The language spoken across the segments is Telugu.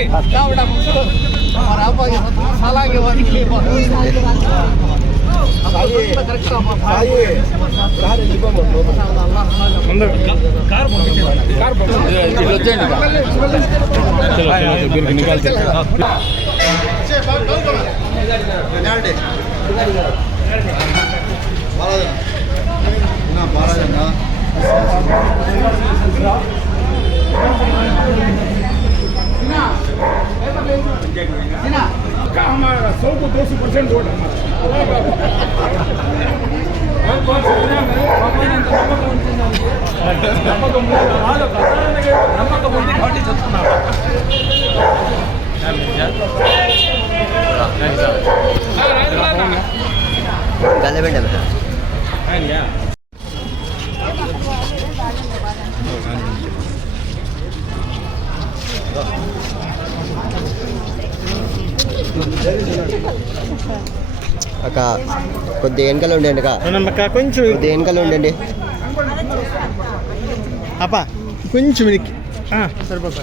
ರೀ ಚಾವಡ ರಾಮಾಗೆ ಸಾಲಾಗಿ ಹೋಗಿ ನಿಕಾಲ್ತೆ ಬಾರಾಜಣ್ಣ का हमारा सौ को दो सौ परसेंट वोट हमारा बहुत बहुत शुक्रिया मेरे అక్క కొద్ది వెనకాల ఉండండి అక్క. కొంచెం కొద్ది వెనకాల ఉండండి. అప్ప కొంచెం వెనక్కి. సరిపోతా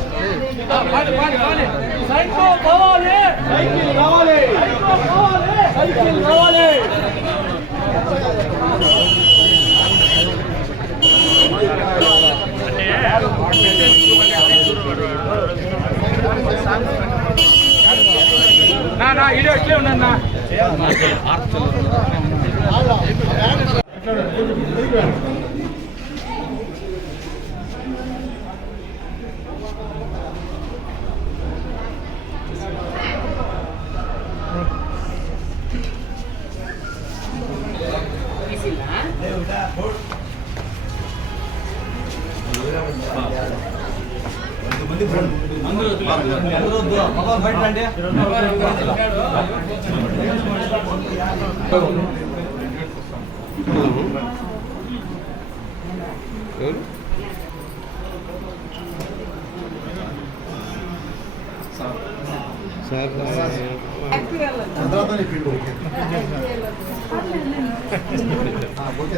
సైకిల్ కావాలి సైకిల్ కావాలి సైకిల్ కావాలి పెద్దమ్మ నాగల చూడు మళ్ళీ షేర్ చేస్తాం కొద్ది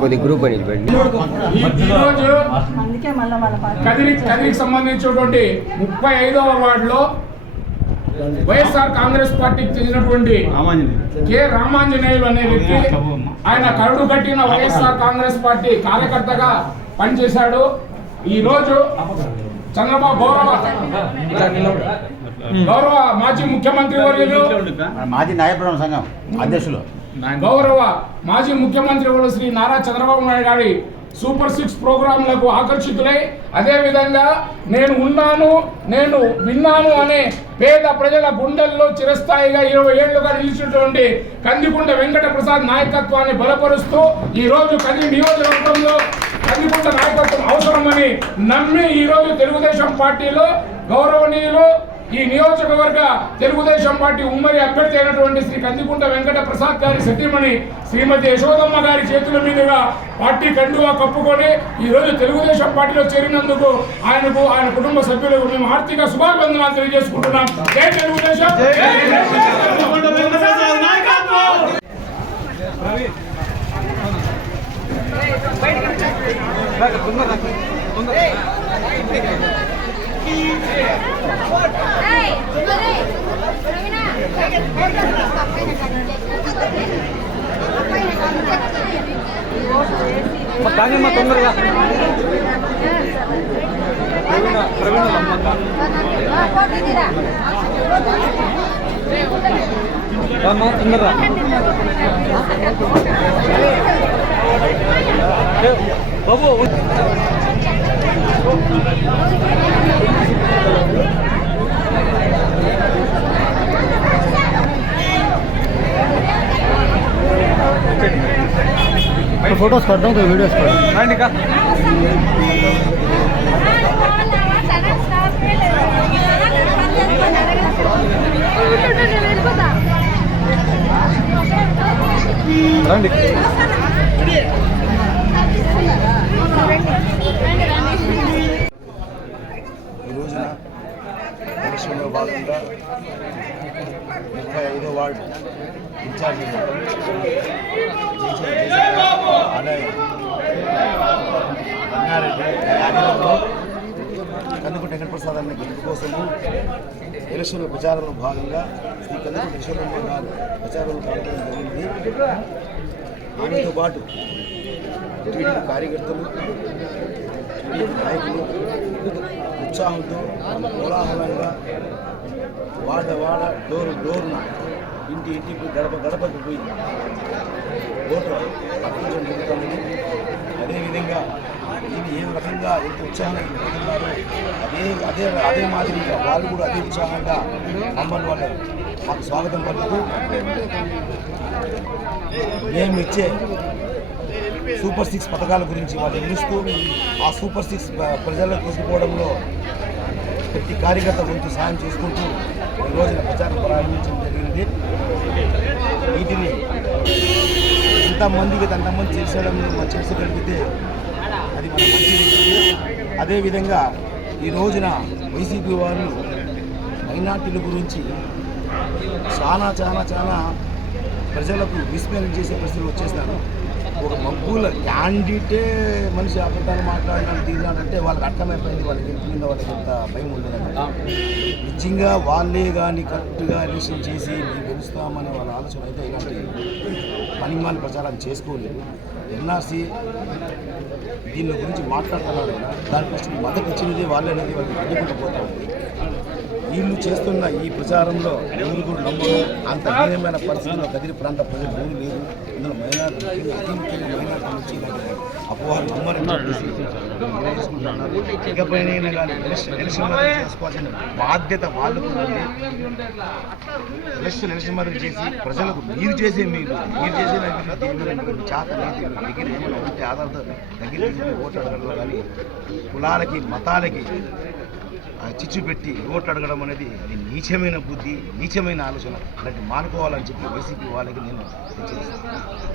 మళ్ళీ వాళ్ళ పార్టీ కదిరి కదిరికి సంబంధించినటువంటి ముప్పై ఐదవ వార్డులో వైఎస్ఆర్ కాంగ్రెస్ పార్టీకి చెందినటువంటి కె రామాంజనేయులు అనే వ్యక్తి ఆయన కరుడు కట్టిన వైఎస్ఆర్ కాంగ్రెస్ పార్టీ కార్యకర్తగా పనిచేశాడు. ఈ రోజు చంద్రబాబు గౌరవ గౌరవ మాజీ ముఖ్యమంత్రి వర్యులు మాజీ న్యాయప్రమాణ సంఘం అధ్యక్షులు. గౌరవ మాజీ ముఖ్యమంత్రి కూడా శ్రీ నారా చంద్రబాబు నాయుడు గారి సూపర్ సిక్స్ ప్రోగ్రాంలకు ఆకర్షితులై అదే విధంగా నేను ఉన్నాను నేను విన్నాను అనే పేద ప్రజల గుండెల్లో చిరస్థాయిగా ఇరవై ఏళ్ళుగా నిలిచినటువంటి కందికుంట వెంకట ప్రసాద్ నాయకత్వాన్ని బలపరుస్తూ ఈ రోజు కది నియోజకవర్గంలో కందికుంట నాయకత్వం అవసరమని నమ్మి ఈ రోజు తెలుగుదేశం పార్టీలో గౌరవనీయులు ఈ నియోజకవర్గ తెలుగుదేశం పార్టీ ఉమ్మడి అభ్యర్థి అయినటువంటి శ్రీ కందికుంట వెంకట ప్రసాద్ గారి సతీమణి శ్రీమతి యశోదమ్మ గారి చేతుల మీదుగా పార్టీ కండువా కప్పుకొని ఈరోజు తెలుగుదేశం పార్టీలో చేరినందుకు ఆయనకు ఆయన కుటుంబ సభ్యులకు మేము ఆర్థిక శుభాభివందనాలు తెలియజేసుకుంటున్నాం. జై తెలుగుదేశం! బాబు फोटोज करता हूँ तो वीडियोस कर రండి కా ఎలక్షన్లో భాగంగా ముప్పై ఐదో వార్డు ఇన్ఛార్జ్ అలాగే రంగారెడ్డి వెంకటప్రసాద్ అన్న గెలుపు కోసము ఎలక్షన్ల ప్రచారంలో భాగంగా శ్రీ కందుకుంట యశ్వరమ్మ గారు ప్రచారంలో పాల్గొనడం జరిగింది. ఆమెతో పాటు టీడీపీ కార్యకర్తలు టీడీపీ నాయకులు ఉత్సాహంతో కోలాహలంగా వాడ వాడ డోరు డోరున ఇంటి ఇంటికి గడప గడపకు పోయి ఓటు అర్పించడం జరుగుతుంది అదేవిధంగా ఇది ఏ రకంగా ఎంత ఉత్సాహంగా పోతున్నారో అదే అదే అదే మాదిరిగా వాళ్ళు కూడా అదే ఉత్సాహంగా మమ్మల్ని వాళ్ళు మాకు స్వాగతం పలుకుతూ మేము ఇచ్చే సూపర్ సిక్స్ పథకాల గురించి వాళ్ళు తెలుస్తూ ఆ సూపర్ సిక్స్ ప్రజలకు తీసుకుపోవడంలో ప్రతి కార్యకర్త గురించి సాయం చేసుకుంటూ ఈ రోజున ప్రచారం ప్రారంభించడం జరిగింది. వీటిని ఎంతమందికి అంతమంది చేసడం చేసగలిగితే అది మన మంచిది అదేవిధంగా ఈ రోజున వైసీపీ వాళ్ళు మైనార్టీల గురించి చాలా చాలా చాలా ప్రజలకు విస్మరణ చేసే పరిస్థితులు వచ్చేసినారు. ఒక మగ్గుల క్యాండిడేటే మనిషి అబద్ధాలు మాట్లాడడం తీరాడంటే వాళ్ళకి అర్థమైపోయింది వాళ్ళకి ఎంత మీద వాళ్ళకి ఎంత భయం ఉండదండి నిజంగా వాళ్ళే కానీ కరెక్ట్గా ఎలక్షన్ చేసి మేము గెలుస్తామని వాళ్ళ ఆలోచన అయితే ఇలాంటి పనిమాల ప్రచారం చేసుకోలేదు. ఎన్ఆర్సీ దీని గురించి మాట్లాడుతున్నారు కదా దాని ఫస్ట్ మద్దతు ఇచ్చినది వాళ్ళే అనేది వాళ్ళకి తెలియకుండా పోతా ఉంది వీళ్ళు చేస్తున్న ఈ ప్రచారంలో ఎవరు కూడా నమ్మరు. అంత హీనమైన పరిస్థితుల్లో కదిరి ప్రాంత ప్రజలు ఎవరు లేరు. ఇందులో మైనార్టీ అతి ముఖ్యంగా మైనార్టీ నుంచి అపోహలు నమ్మరు ఇకపైన ఎలక్షన్ చేసుకోవాల్సిన బాధ్యత వాళ్ళకు ఎలక్షన్ ఎలక్షన్ మాదిరి చేసి ప్రజలకు మీరు చేసే మీరు మీరు చేసే చేత లేదు దగ్గర ఏమైనా ఉంటే ఆధారతో దగ్గర ఓట్లు అడగడంలో కానీ కులాలకి మతాలకి చిచ్చు పెట్టి ఓట్లు అడగడం అనేది అది నీచమైన బుద్ధి నీచమైన ఆలోచన. అలాంటి మానుకోవాలని చెప్పి వైసీపీ వాళ్ళకి నేను